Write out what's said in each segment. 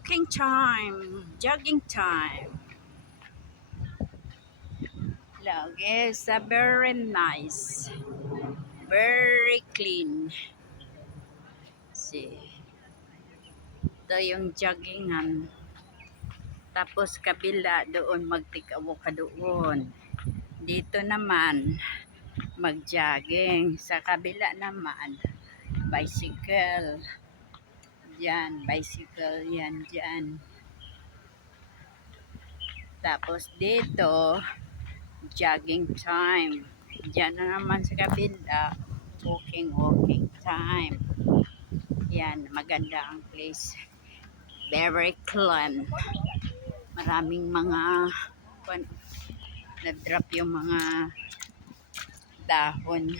Walking time, jogging time. Look, it's very nice, very clean. See, ito yung joggingan. Tapos kabila doon magtikawo ka doon. Dito naman mag-jogging. Sa kabila naman bicycle. Yan, bicycle yan dyan. Tapos dito jogging time. Diyan na naman sa kabila, walking time. Yan, maganda ang place. Very clean. Maraming mga na-drop yung mga dahon.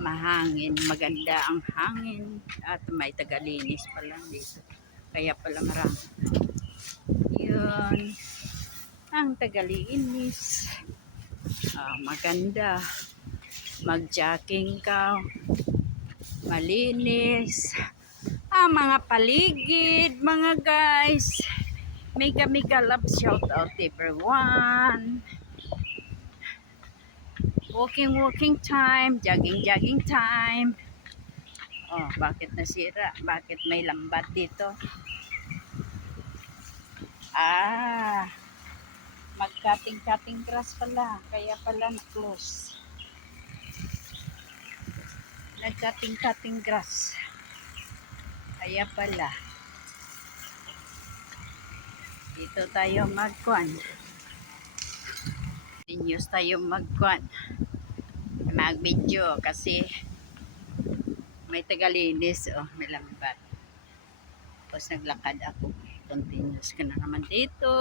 Mahangin, maganda ang hangin. At may tagalinis pa lang dito. Kaya pala marami. Yun. Ang tagalinis. Maganda. Mag-jogging ka. Malinis. Mga paligid, mga guys. Mega love shout out everyone. Walking time. Jogging time. Bakit nasira? Bakit may lambat dito? Mag-cutting grass pala. Kaya pala na-close. Nag-cutting grass. Kaya pala. Dito tayo mag-kuan. Continuous tayo mag-kuan. Mag-video kasi may tagalinis. May lambat. Tapos naglakad ako. Continuous ka na naman dito.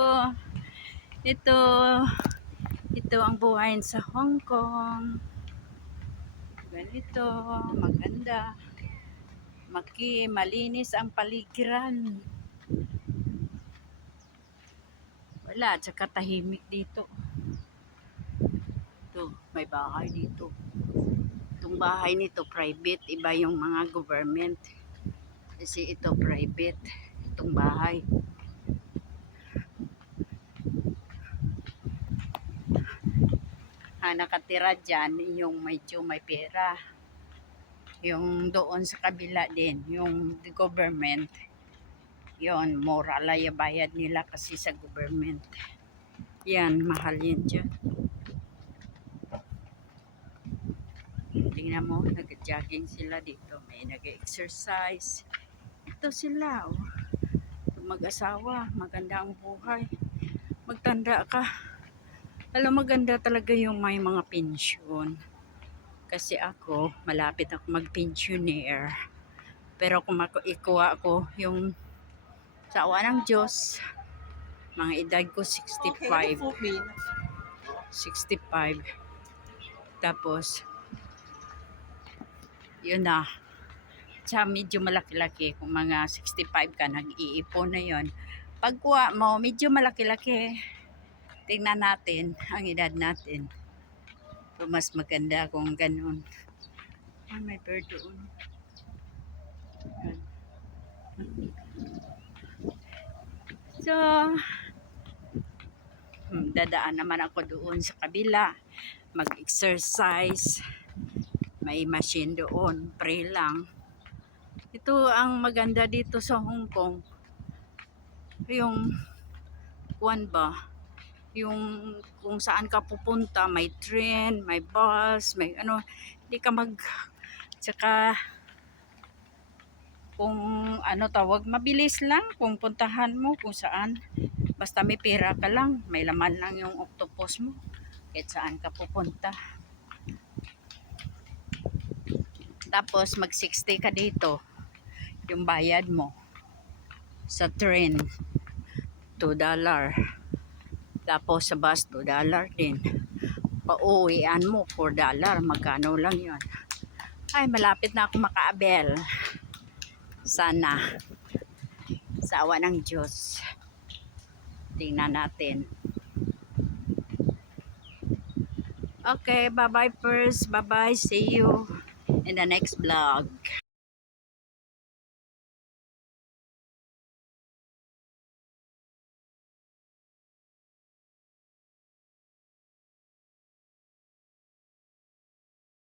Ito ang buhay sa Hong Kong. Ganito, maganda. Malinis ang paligiran. Wala, tsaka tahimik dito. Ito, may bahay dito. Itong bahay nito private, iba yung mga government. Kasi ito private, itong bahay. Nakatira dyan yung medyo may pera. Yung doon sa kabila din, yung government, yon mura lang yung bayad nila kasi sa government. Yan, mahal yan dyan. Tingnan mo, nag-jogging sila dito. May nag-exercise. Ito sila, mag-asawa, maganda ang buhay. Magtanda ka. Alam, maganda talaga yung may mga pensyon. Kasi ako, malapit ako mag-pensioner. Pero kung ikuha ako yung sa awa ng Diyos, mga edad ko 65. 65. Tapos, yun na. Sa medyo malaki-laki, kung mga 65 ka, nag-iipon na yun. Pagkuha mo, medyo malaki-laki. Tingnan natin ang edad natin. So, mas maganda kung ganun. May bird doon. So, dadaan naman ako doon sa kabila. Mag-exercise. May machine doon. Pray lang. Ito ang maganda dito sa Hong Kong. Yung yung kung saan ka pupunta, may train, may bus, may hindi ka tsaka kung tawag, mabilis lang kung puntahan mo kung saan, basta may pera ka lang, may laman lang yung octopus mo kahit saan ka pupunta. Tapos mag 60 ka dito, yung bayad mo sa train $2. Tapos sa bus, $2 din. Pauwian mo, $4. Magkano lang yun. Ay, malapit na ako makaabel. Sana. Sa awa ng Diyos. Tingnan natin. Okay, bye-bye first. Bye-bye. See you in the next vlog.